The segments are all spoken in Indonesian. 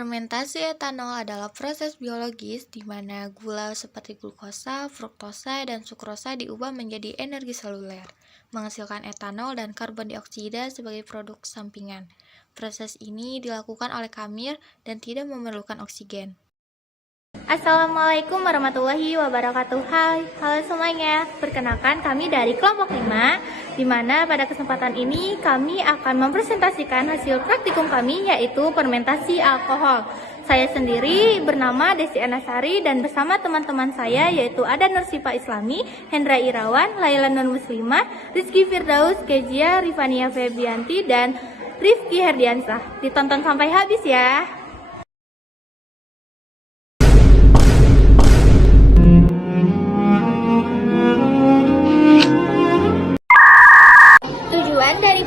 Fermentasi etanol adalah proses biologis di mana gula seperti glukosa, fruktosa, dan sukrosa diubah menjadi energi seluler, menghasilkan etanol dan karbon dioksida sebagai produk sampingan. Proses ini dilakukan oleh kamir dan tidak memerlukan oksigen. Assalamualaikum warahmatullahi wabarakatuh. Hai, halo semuanya. Perkenalkan kami dari kelompok 5, di mana pada kesempatan ini kami akan mempresentasikan hasil praktikum kami, yaitu fermentasi alkohol. Saya sendiri bernama Desi Anasari dan bersama teman-teman saya yaitu ada Nursifa Islami, Hendra Irawan, Laila Nur Muslimah, Rizky Firdaus, Kezia, Rifania Febianti, dan Rifki Herdiansah. Ditonton sampai habis ya.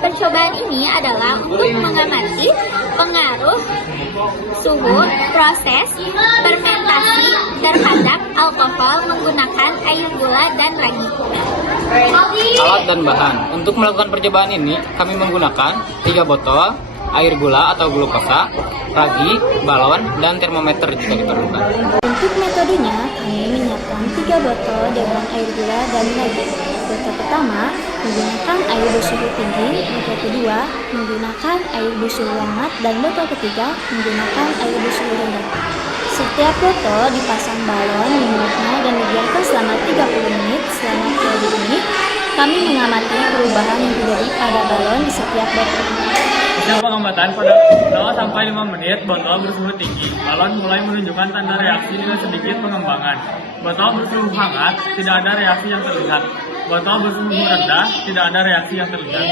Percobaan ini adalah untuk mengamati pengaruh suhu proses fermentasi terhadap alkohol menggunakan air gula dan ragi. Alat dan bahan. Untuk melakukan percobaan ini, kami menggunakan 3 botol air gula atau glukosa, ragi, balon, dan termometer jika diperlukan. Untuk metodenya, kami menyiapkan 3 botol dengan air gula dan ragi. Botol pertama menggunakan air bersuhu tinggi, botol kedua menggunakan air bersuhu hangat, dan botol ketiga menggunakan air bersuhu rendah. Setiap botol dipasang balon di mulutnya dan dibiarkan selama 30 menit. Selama 30 menit, kami mengamati perubahan yang terjadi pada balon di setiap botol. Sejak pengamatan pada 0 sampai 5 menit, botol bersuhu tinggi. Balon mulai menunjukkan tanda reaksi dengan sedikit pengembangan. Botol bersuhu hangat, tidak ada reaksi yang terlihat. Botol bersuhu rendah, tidak ada reaksi yang terlihat.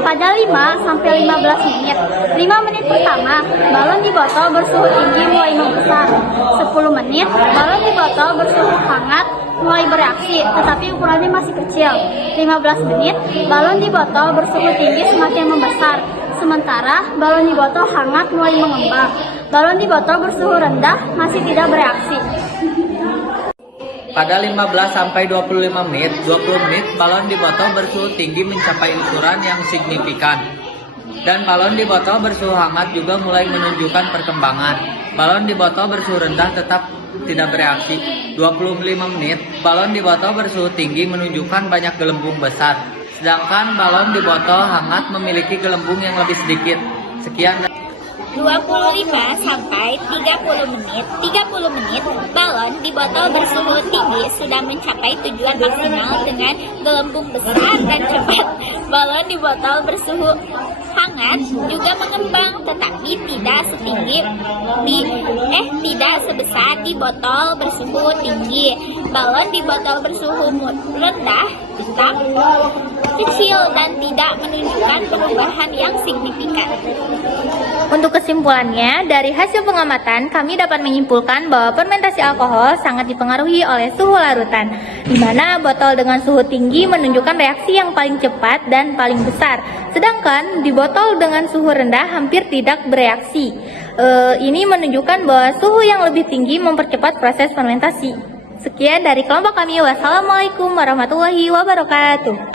Pada 5 sampai 15 menit, 5 menit pertama, balon di botol bersuhu tinggi mulai membesar. 10 menit, balon di botol bersuhu hangat mulai bereaksi, tetapi ukurannya masih kecil. 15 menit, balon di botol bersuhu tinggi semakin membesar. Sementara balon di botol hangat mulai mengembang. Balon di botol bersuhu rendah masih tidak bereaksi. Pada 15 sampai 25 menit, 20 menit, balon di botol bersuhu tinggi mencapai ukuran yang signifikan. Dan balon di botol bersuhu hangat juga mulai menunjukkan perkembangan. Balon di botol bersuhu rendah tetap tidak bereaksi. 25 menit, balon di botol bersuhu tinggi menunjukkan banyak gelembung besar. Sedangkan balon di botol hangat memiliki gelembung yang lebih sedikit. Sekian. 25 sampai 30 menit, balon di botol bersuhu tinggi sudah mencapai tujuan maksimal dengan gelembung besar dan cepat. Balon di botol bersuhu hangat juga mengembang, tetapi tidak sebesar di botol bersuhu tinggi. Balon di botol bersuhu rendah tetap kecil dan tidak menunjukkan perubahan yang signifikan. Untuk kesimpulannya, dari hasil pengamatan, kami dapat menyimpulkan bahwa fermentasi alkohol sangat dipengaruhi oleh suhu larutan, di mana botol dengan suhu tinggi menunjukkan reaksi yang paling cepat dan paling besar, sedangkan di botol dengan suhu rendah hampir tidak bereaksi. Ini menunjukkan bahwa suhu yang lebih tinggi mempercepat proses fermentasi. Sekian dari kelompok kami. Wassalamualaikum warahmatullahi wabarakatuh.